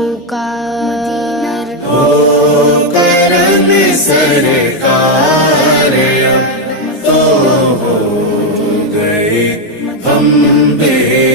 पुकार। हो करम सरकार अब तो हो गए हम बेकार।